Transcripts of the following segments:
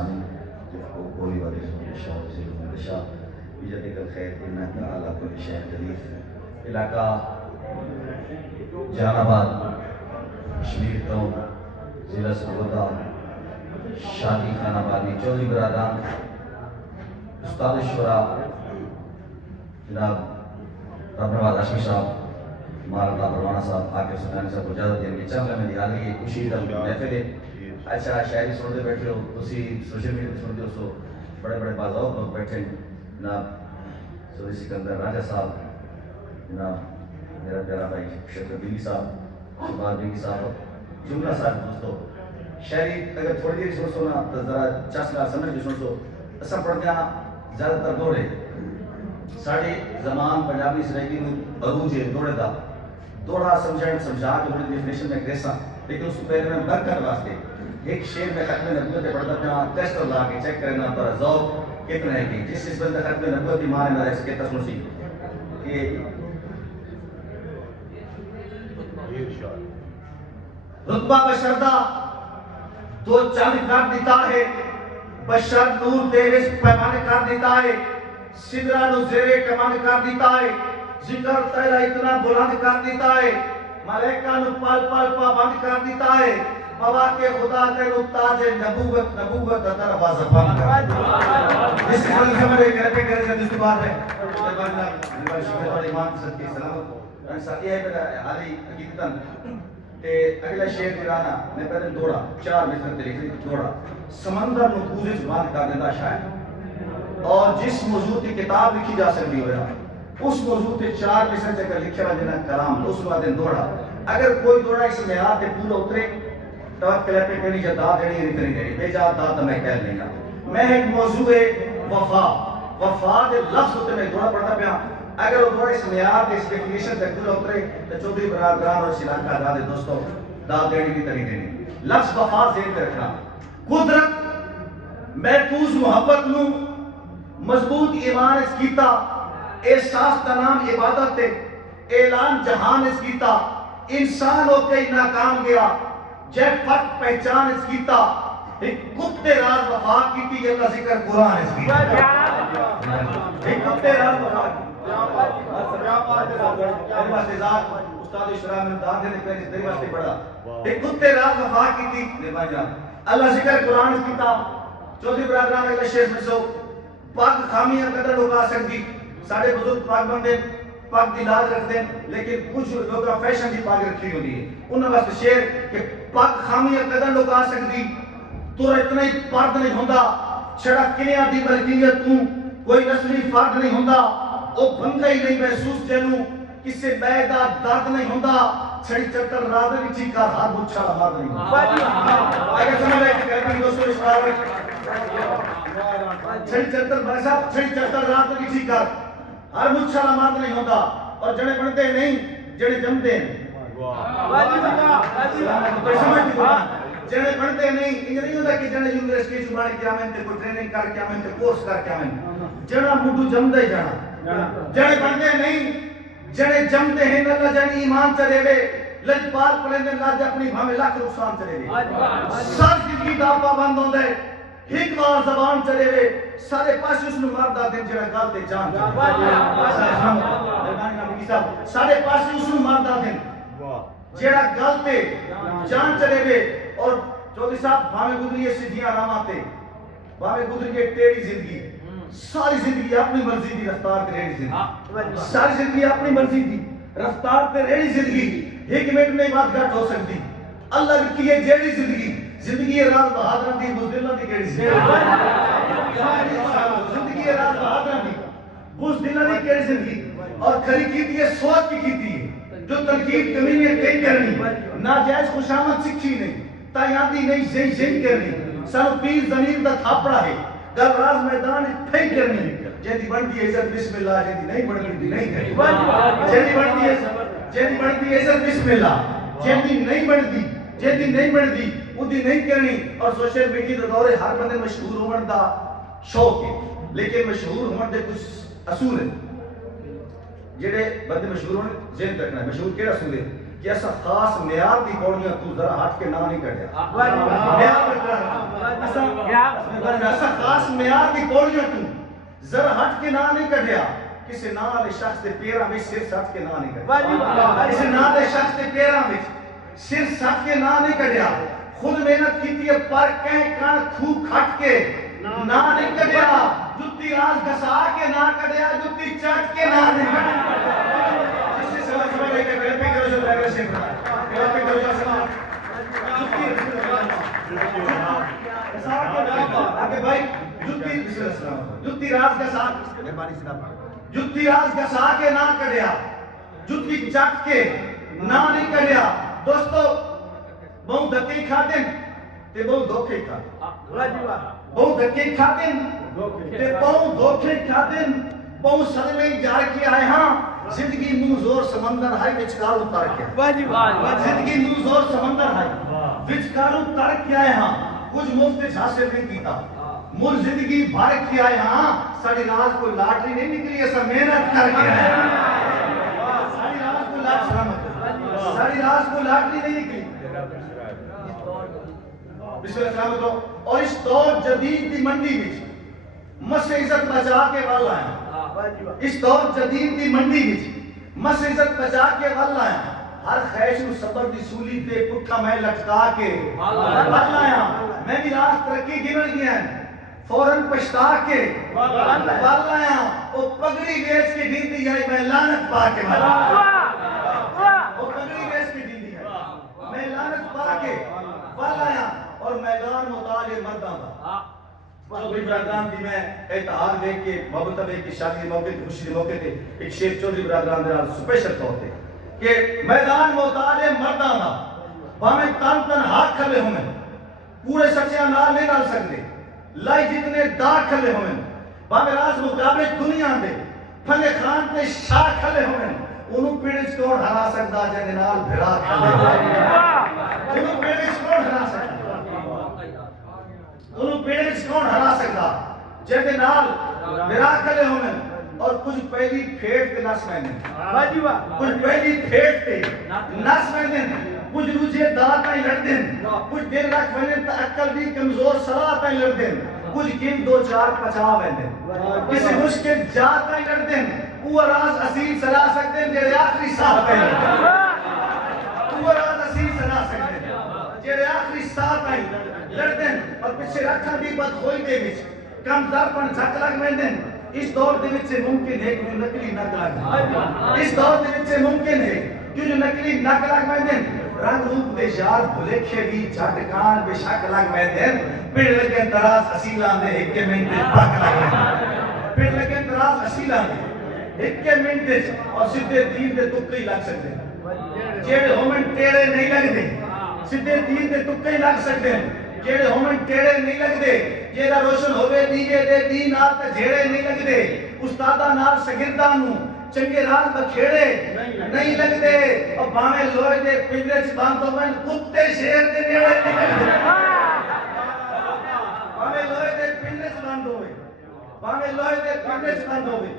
ثانی قولی وادی شاہ سلم شاہ بجدک الخیر انکا علی کل شیء قدیر علاقہ جہان آباد کشمیر ٹاؤن ضلع سرگودا شادی خان آبادی چودھری برادران استاد شورا جناب رب نواز ہاشمی صاحب مارتا پروانہ صاحب عاقب سلطانی صاحب کو اجازت دیں گے چاہتا میں دیال گئی خوشی کا محفل ہے اچھا شاعری سنتے بیٹھے ہو تسی سوشل میڈیا سنتے ہو سو بڑے بڑے بازاؤ لوگ بیٹھے ہیں جناب سوری سکندر راجہ صاحب جناب میرا پیارا بھائی شکر بیگی صاحب شبار بیگی صاحب جملہ صاحب دوستو شاعری اگر تھوڑی دیر سن سونا تو ذرا چاسنا سمجھ بھی سن سو اسا پڑھتے ہیں زیادہ تر دوڑے ساڑھے زمان پنجابی سرائیگی میں عروج ہے دوڑے دا دوڑا سمجھا کے بڑی ڈیفینیشن میں گریسا لیکن اس کو پہلے میں برکر واسطے ایک شعر میں ختم نبوت پڑھتا پہاں ٹیسٹ اللہ کے چیک کرنا پر ذوق کتنا ہے کہ جس اس بندہ ختم نبوت مارے نہ رہے سکے تسنسی کہ رتبہ بشردہ تو چاند کر دیتا ہے بشر نور دیوس پیمانے کر دیتا ہے سدرہ نو زیرے کمان کر دیتا ہے ذکر تیرا اتنا بلند کر دیتا ہے ملائکہ نو پل پل پابند کر دیتا ہے مواقع خدا تیرو تاج نبوت در بازفان کر اس کی خلق ہمارے گھر پہ گھر سے دوسری بات ہے نبال شکر اور ایمان صدقی سلامت ساتھی ہے میرا حالی حقیقتاً کہ اگلا شعر دیرانا میں پہلے دوڑا 4 مصر طریقے دوڑا سمندر نو کوزے زبان کر دیتا شاید اور جس موضوع کی کتاب لکھی جا سکتی ہویا اس موضوع تے 4 مصر جگہ لکھے رہا جنہ کلام اس بات دوڑا اگر کوئی دوڑا اس میں آتے پورا اترے توقع پہ کہنی جا دا دینی نہیں کرنی دینی بے جا دا تو میں کہہ لیں گا میں ایک موضوع وفا وفا دے لفظ ہوتے میں دوڑا پڑھتا پیا اگر وہ دوڑا اس میار اس ڈیفینیشن تک پورا اترے تو چودھری برادران اور شیلانکا دادے دوستو دا دینی نہیں کرنی دینی لفظ وفا ذہن پہ رکھنا قدرت محفوظ محبت نو مضبوط ایمان اس کیتا احساس کا نام عبادت ہے اعلان جہان اس کیتا انسان ہو کے ناکام گیا جے فرق پہچان اس کیتا ایک کتے راز وفا کیتی یہ اللہ ذکر قرآن اس کیتا ایک کتے راز وفا کیتی استاد اشراء میں دان دینے پہنے تیری واسطے پڑھا ایک کتے راز وفا کیتی اللہ ذکر قرآن اس کیتا چودھری برادران اگلے شیخ میں سو پاک خامیاں قدر لوگا سکتی ساڑھے بزرگ پاک بندے پاک دلاد رکھ دیں لیکن کچھ لوگ فیشن کی پاک رکھی ہوتی ہے انہوں نے واسطے شعر کہ پاک خامیاں قدر لوگا سکتی تو اتنا ہی پارد نہیں ہوندہ چھڑا کنیاں دی ملکیت تو کوئی نسلی فرد نہیں ہوندہ او بندہ ہی نہیں محسوس جنوں کسے بیدہ درد نہیں ہوندہ چھڑی چکر راد نہیں چیکا ہر بچھا لماد نہیں ہوندہ اگر سمجھ رہے کہ کہتا کہ دوستو اس بار چھڑی چکر بھائی صاحب چھڑی چکر راد نہیں چیکا ہر بچھا لماد نہیں ہوندہ اور جڑے بنتے نہیں جڑے جمتے ہیں جڑے بنتے نہیں انجھے نہیں ہوتا کہ جڑے یونیورسٹی چوبانے کیا میں تے کوئی ٹریننگ کر کیا میں تے کورس کر کیا میں جڑا مڈو جمدہ ہی جانا جڑے بنتے نہیں جڑے جمتے ہیں اللہ جانی ایمان چلے وے لجپال پلندے لاج اپنی بھامے لاکھ نقصان چلے وے سر زندگی دا پابند ہوں دے ایک بار زبان چلے وے سارے پاس اس نے مردہ دن جڑا گالتے جان سارے پاس اس نے مردہ دن جڑا گالتے جان چلے وے اور چودھری صاحب بھامے گزری یہ سدھیاں راماتے بھامے گزری یہ تیری زندگی ساری زندگی اپنی مرضی دی رفتار تے ریڑی زندگی ساری زندگی اپنی مرضی دی رفتار تے ریڑی زندگی ایک منٹ میں بات گھٹ ہو سکتی اللہ کی یہ جیڑی زندگی راز بہادران دی بزدلان دی کیڑی زندگی راز بہادران دی بزدلان دی کیڑی زندگی اور کھری کیتی ہے سوچ کی کیتی ہے جو تنقید کمینی کہیں کرنی ناجائز خوشامد سکھی نہیں تایاندی نہیں زین کرنی سانو پیر زمین دا تھاپڑا ہے گل راز میدان پھئی کرنی جیدی بڑھتی عزت بسم اللہ جیدی نہیں بڑھتی نہیں کرنی جیدی بڑھتی عزت بسم اللہ جیدی نہیں بڑھتی ادھی نہیں کرنی اور سوشل میڈیا دورے ہر بندے مشہور ہونے دا شوق ہے لیکن مشہور ہونے دے کچھ اصول ہیں جڑے بندے مشہور ہونے ذہن رکھنا ہے مشہور کیڑا اصول ہے کہ ایسا خاص معیار دی پوڑیاں تو ذرا ہٹ کے نہ نہیں کر دیا معیار رکھنا ایسا میار دی پوڑیاں تو ذرا ہٹ کے نہ نہیں کٹیا کسی نال شخص دے پیراں وچ سر سٹ کے نہ نہیں کٹیا کسی نال شخص دے پیراں وچ سر سٹ کے نہ نہیں کٹیا خود محنت کیتی ہے پر کہیں کان کھو کھٹ کے نہ نہیں کٹیا جُتی راز گھسا کے نہ کٹیا جُتی چٹ کے نہ نہیں کٹیا جس سے سمجھ لے کے گھر پہ کرو جو ڈرائیور سے گھر پہ کرو جو سلام آگے بھائی جُتی راز گھسا جُتی راز گھسا کے نہ کٹیا جُتی چٹ کے نہ نہیں کٹیا دوستو بہت دھکے کھاتے تے بہت دھوکے کھاتے بہت دھکے کھاتے تے بہت دھوکے کھاتے بہت صدمے جار کے آئے ہاں زندگی نو زور سمندر ہے وچکار اتار کے زندگی نو زور سمندر ہے وچکار اتار کے آئے ہاں کچھ مفت حاصل نہیں کیتا مل زندگی بھر کے آئے ہاں ساڑی راز کوئی لاٹری نہیں نکلی ایسا محنت کر کے آئے ساڑی راز کوئی لاٹری نہیں نکلی بسم اللہ السلام علیکم اور اس دور جدید دی منڈی وچ مس عزت بچا کے والا ہے اس دور جدید دی منڈی وچ مس عزت بچا کے والا ہے ہر خیش نو صبر دی سولی تے پٹھا میں لٹکا کے والا ہے میں بھی راز ترقی گنن گیا ہے فوراں پچھتا کے والا ہے وہ پگڑی ویچ کے گنتی ہے میں لعنت پا کے والا وہ پگڑی ویچ کے گنتی ہے میں لعنت پا کے والا ہے اور میدان محتاج مرداں دا چودھری برادران دی میں اتحاد دیکھ کے محبت علی کی شادی موقع تے خوشی دے موقع تے ایک شیر چودھری برادران دے نال سپیشل طور تے کہ میدان محتاج مرداں دا بھاویں تن تنہا کھلے ہوئے پورے سچیاں نال نہیں رل سکدے لائی جتنے دا کھلے ہوئے بھاویں راز مقابلے دنیا دے فن خان تے شاہ کھلے ہوئے انہوں پیڑ کون ہرا سکدا جے نال بھڑا کھلے انہوں پیڑ کون ہرا سکدا انہوں پیڑ کون ہرا سکدا جے نال بھڑا کھلے ہوئے اور کچھ پہلی پھیٹ تے نس میں کچھ پہلی پھیٹ تے نس میں کچھ دوجے دار تائیں لڑ دیں کچھ دیر رکھ میں تا عقل بھی کمزور صلاح تائیں لڑ دیں کچھ گن دو چار پچا میں دیں کسی مشکل جا تائیں لڑ دیں وہ راز اصیل سلا سکتے ہیں جیرے آخری ساتھ تائیں وہ راز اصیل سلا سکتے ہیں جیرے آخری ساتھ تائیں لڑ دیں اور پچھے رکھا بھی بد ہوئی دے بچ کم در پن جھک لگ میں دیں اس دور دے وچ سے ممکن ہے کہ جو نکلی نقل اس دور دے وچ سے ممکن ہے کہ جو نکلی نقل میں دیں رنگ روپ دے یار بھلکھے بھی جھٹکان بے شک لگ میں دیں پڑ لگے دراز اصیلان دے ایک منٹ پک لگ میں پڑ لگے دراز اصیلان دے ایک منٹ اور سدھے دین دے تکئی لگ سکتے ہیں جیڑے ہومن ٹیڑے نہیں لگ دے سدھے دین دے تکئی لگ سکتے ہیں جیڑے ہومن ٹیڑے نہیں لگ دے جیڑا روشن ہوئے دیجے دے دین آتا جھیڑے نہیں لگ دے استادہ نال سگردانوں چنگے راز بکھیڑے نہیں لگ دے اور باہیں لوئے دے پنجرے چھ باندھو میں کتے شیر دے نیڑے نہیں لگ دے باہیں لوئے دے پنجرے چھ باندھو میں باہیں لوئے دے پنجرے چھ باندھو میں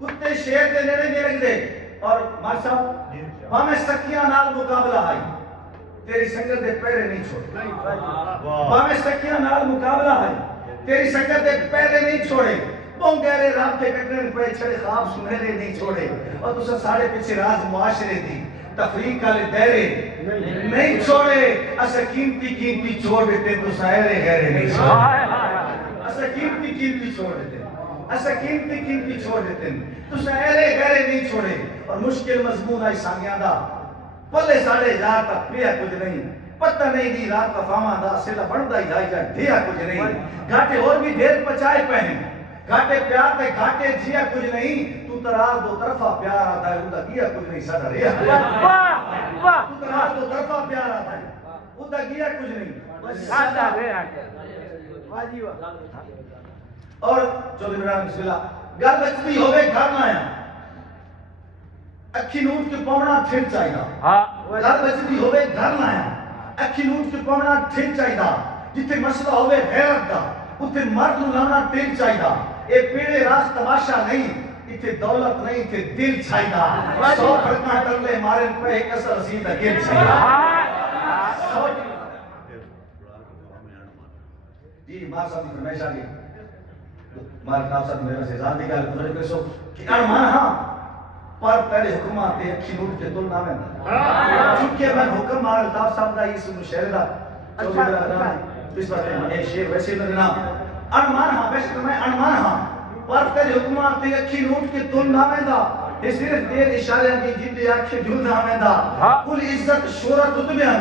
کتے شیر دے نیڑے نہیں لگ دے اور ماشاء باہیں سکیاں نال مقابلہ آئی تیری سنگت دے پیرے نہیں چھوڑے باہیں سکیاں نال مقابلہ آئی تیری سنگت دے پیرے نہیں چھوڑے بہن گہرے راب کے کٹنے پہ چھڑے خواب سنہرے نہیں چھوڑے اور تُسا ساڑھے پیچھے راز معاشرے دی تفریق کالے دیرے نہیں چھوڑے اسا قیمتی چھوڑ دیتے تُسا ایرے غیرے نہیں چھوڑے اسا قیمتی چھوڑ دیتے اسا قیمتی چھوڑ دیتے تُسا ایرے غیرے نہیں چھوڑے اور مشکل مضمون آئی سانگیاں دا پلے ساڑھے جار تک پریا کچھ نہیں پتہ نہیں دی رات کا فاما دا سیدہ بڑھتا ہی جائی جا دیا کچھ نہیں گھاٹے اور بھی دیر پچائے پہنے گھاٹے پیار تے گھاٹے جیا کچھ نہیں تو تراز دو طرفہ پیار آتا ہے اندہ گیا کچھ نہیں سادہ ریا تو تراز دو طرفہ پیار آتا ہے اندہ گیا کچھ نہیں سادہ ریا اور چودھری برادران بسم اللہ گل بچتی ہوئے گھر نہ آیا اکھی نوٹ کے پونا ٹھن چاہی دا گل بچتی ہوئے گھر نہ آیا اکھی نوٹ کے پونا ٹھن چاہی دا جتے مسئلہ ہوئے غیرت دا اتھے مرد لانا دل چاہی دا اے پیڑے راست تماشا نہیں اتھے دولت نہیں اتھے دل چاہی دا سو پھڑکنا ٹرلے مارن پہ ایک اثر رسید گل چاہی دا جی مار صاحب کی فرمائش آ گئی مار صاحب صاحب میرے سے زیادہ گل توجہ کرے سو کہ ارمان ہاں پر پہلے حکومت تے اکھی نوٹ کے تل نہ ویندا چونکہ میں حکم مار الطاف صاحب دا اس مشہور دا اچھا اس واسطے میں شعر ویسے نہ دینا ارمان ہاں ویسے میں ارمان ہاں پر پہلے حکومت تے اکھی نوٹ کے تل نہ ویندا یہ صرف دیر اشارے کی جدی آنکھیں جھول نہ ویندا کل عزت شہرت اتبیاں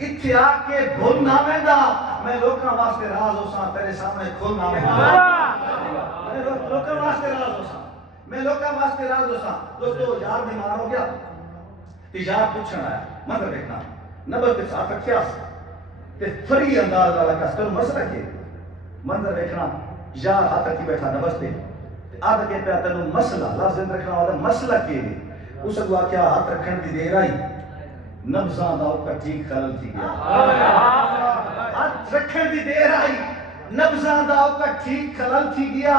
اتھے آ کے بھول نہ ویندا میں لوکاں واسطے راز ہوساں تیرے سامنے کھول نہ ویندا میں لوکاں واسطے راز ہوساں میں لوکاں واسطے راز ہوساں دوستو یار بیمار ہو گیا تجار پوچھنا آیا مگر دیکھنا نبض کے ساتھ رکھیا تے فری انداز والا کس مسئلہ کے منظر دیکھنا یار ہاتھ رکھی بیٹھا نبض تے آدھا کے پہ تنو مسئلہ لفظ رکھنا والا مسئلہ کے لئے اس اگوا کیا ہاتھ رکھن دی دیر آئی نبضاں دا اوکا ٹھیک خلل تھی گیا ہاتھ رکھن دی دیر آئی نبضاں دا اوکا ٹھیک خلل تھی گیا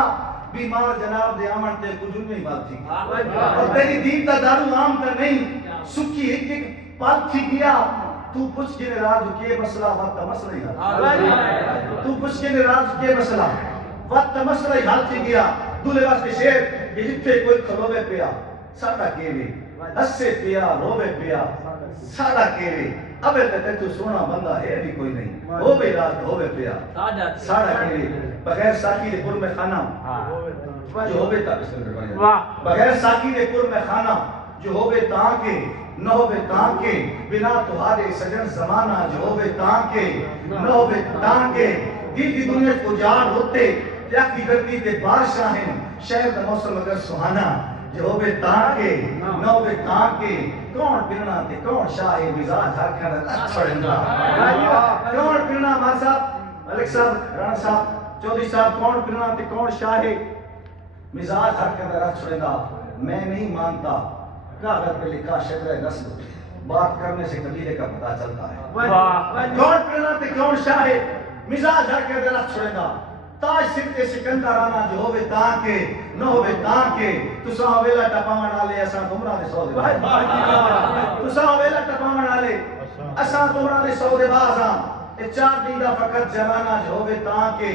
بیمار جناب دے آمن تے کجھل میں ہی بات تھی اور تیری دین تا دارو عام تا نہیں سکی ایک پال تھی گیا تو پوچھ کے راج کے مسئلہ وقت مسئلہ ہی حل تو پوچھ کے راج کے مسئلہ وقت مسئلہ ہی حل تھی گیا دولے واسطے شیر کہ جتھے کوئی کھلوے پیا ساڑا کیوے ہسے پیا روے پیا ساڑا کیوے ابے تے تو سونا بندہ ہے بھی کوئی نہیں ہو بے رات ہو بے پیا ساڑا کیوے بغیر ساکی دے پر میں خانہ جو ہو بے تا بغیر ساکی دے پر میں خانہ جو ہو بے تاں کے نہ ہو بے تاں کے بنا تمہارے سجن زمانہ جو ہو بے تاں کے نہ ہو بے تاں کے دل کی دنیا کو جان ہوتے کی کرتی تے بارشاہ ہیں شہر دا موسم اگر سہانا جو ہوئے تاں کے نہ ہوئے تاں کے کون پرنا تے کون شاہ مزاج ہرکھن رکھ چھڑنگا کون پرنا ماں صاحب ملک صاحب ران صاحب چودھری صاحب کون پرنا تے کون شاہ مزاج ہرکھن رکھ چھڑنگا میں نہیں مانتا کاغذ پہ لکھا شجرہ نسل بات کرنے سے قبیلے کا پتہ چلتا ہے کون پرنا تے کون شاہ مزاج ہرکھن رکھ چھڑنگا تاج سکتے سکندرانہ جو ہوئے تاں کے نہ ہوئے تاں کے تو ساں ویلا ٹپاون آلے اساں تمرا دے سو دے باز تو ساں ویلا ٹپاون آلے اساں تمرا دے سو دے باز اے چار دیدہ فقط جوانہ جو ہوئے تاں کے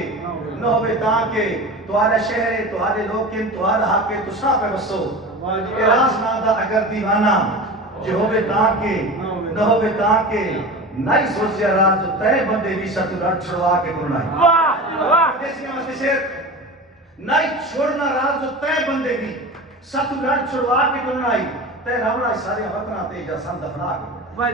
نہ ہوئے تاں کے توارے شہرے توارے لوکن توارے حاکے تو ساں پہ بسو اے راز نادہ اگر دیوانہ جو ہوئے تاں کے نہ ہوئے تاں کے نائی سوچیا راز جو تے بندے بھی ستو رٹ چھڑوا کے کرنائی دیسی ہم اس شیر نائی چھوڑنا راز جو تے بندے بھی ستو رٹ چھڑوا کے کرنائی تے رمڑائی سارے وطنہ تے جا سن دفنا کے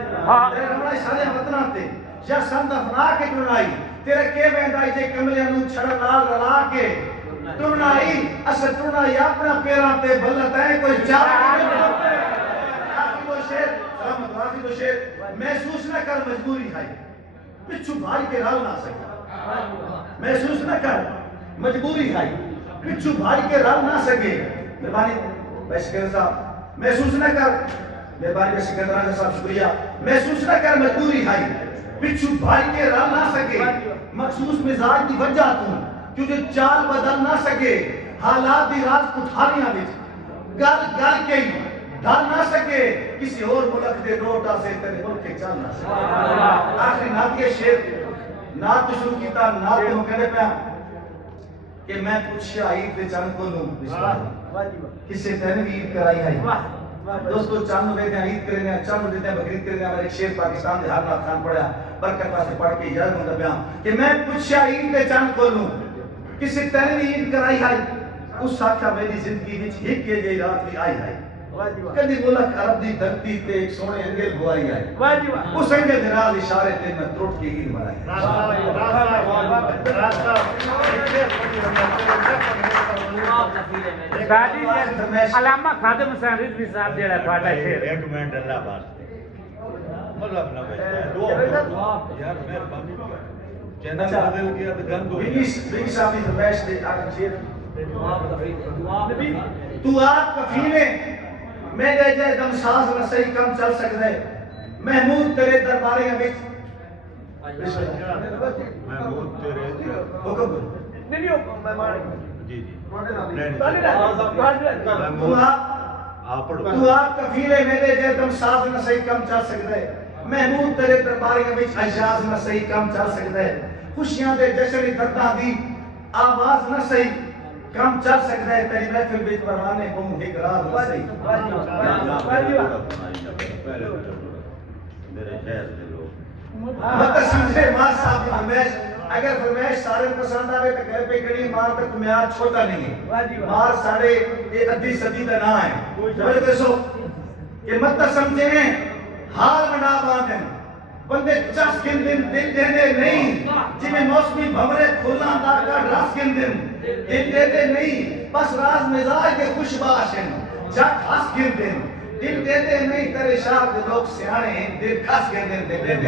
تے رمڑائی سارے وطنہ تے جا سن دفنا کے کرنائی تیرے کے بیندائی جے کملے انو چھڑا لال رلا کے کرنائی اسے کرنائی اپنا پیران تے بلتائیں کوئی چاہ کے آخی وہ شیر رحمت راضی تو شیر محسوس نہ کر مجبوری ہے پچھو بھائی کے رال نہ سکے محسوس نہ کر مجبوری ہے پچھو بھائی کے رال نہ سکے مہربانی بشکر صاحب محسوس نہ کر مہربانی بشکر صاحب شکریہ محسوس نہ کر مجبوری ہے پچھو بھائی کے رال نہ سکے مخصوص مزاج کی وجہ تو کیونکہ چال بدل نہ سکے حالات دی راز کتھاریاں بچ گل کے ڈال نہ سکے کسی اور ملک دے روٹا سے تیرے ملک کے چل نہ سکے آخری نات یہ شیر نات شروع کیتا نات ہوں کہنے پہ کہ میں پوچھیا عید دے چند کو نوں کسے تینے بھی عید کرائی ہے دوستو چند بیتے ہیں عید کرنے ہیں چند دیتے ہیں بقرید کرنے ہیں ایک شیر پاکستان دے حالات خان پڑھا برکت واسے پڑھ کے اجازت مندہ بیان کہ میں پوچھیا عید دے چند کو نوں کسے تینے بھی عید کرائی ہے اس ساتھا میری زندگی وچ ہک کے جئی رات بھی آئی ہے کدی ملک عرب دی دھرتی تے ایک سونے انگل بوائی آئے اس انگل دراز اشارے تے میں تروٹ کی عید مرائی علامہ خادم حسین رضوی صاحب جیڑا تھوڑا شیر ایک منٹ اللہ واسطے مطلب نہ دعا یار مہربانی چینل بدل گیا تو گند ہو بنی صاحب کی فرمائش دے آخر شیر تو آپ کفیلے میں دے جائے دم ساز نہ صحیح کم چل سکتے محمود تیرے دربارے ہیں بچ محمود تیرے حکم نہیں جی جی تو آپ کفیلے میں دے جائے دم ساز نہ صحیح کم چل سکتے محمود تیرے درباریاں وچ اجاز نہ صحیح کام چل سکدا ہے خوشیاں دے جشن درداں دی آواز نہ صحیح کام چل سکدا ہے تیری محفل وچ پروانے گم ایک راز نہ صحیح میرے شہر کے لوگ مت سمجھے ماں صاحب کی فرمائش اگر فرمائش سارے پسند آوے تو گھر پہ کڑی مار تک میار چھوٹا نہیں ہے مار ساڑے یہ ادھی صدی دا نہ ہے بلے دیسو کہ مت سمجھیں حال بنا باندھن بندے چس گن دن دل دینے نہیں جی میں موسمی بھمرے کھلنا دار کا راس گن دن دل دینے نہیں بس راز مزاج کے خوش باشن جٹ ہس گن دن دل دیتے نہیں تیرے شاہ کے لوگ سیانے ہیں دل کھس گن دن دل دیتے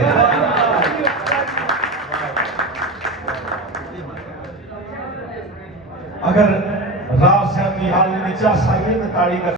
اگر راز سے اپنی حال میں چاہ سائیں میں تاڑی کر